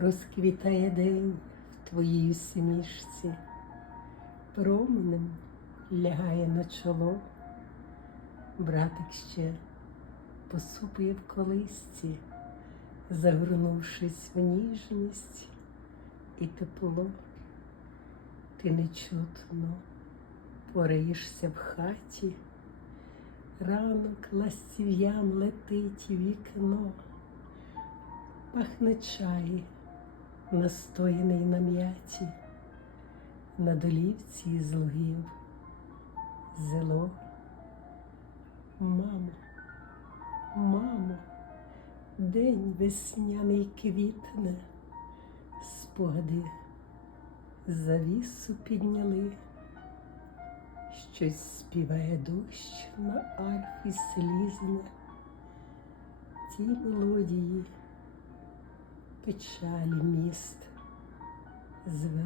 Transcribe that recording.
розквітає день в твоїй усмішці, променем лягає на чоло, братик ще посупує в колисці, загорнувшись в ніжність і тепло, ти нечутно пораєшся в хаті, ранок ластів'ям летить вікно, пахне чай, настояний на м'яті, на долівці із лугів. Зело. Мамо, мамо, день весняний квітне, спогади завісу підняли, щось співає дощ на арфі слізне, ті мелодії печалі міст звели.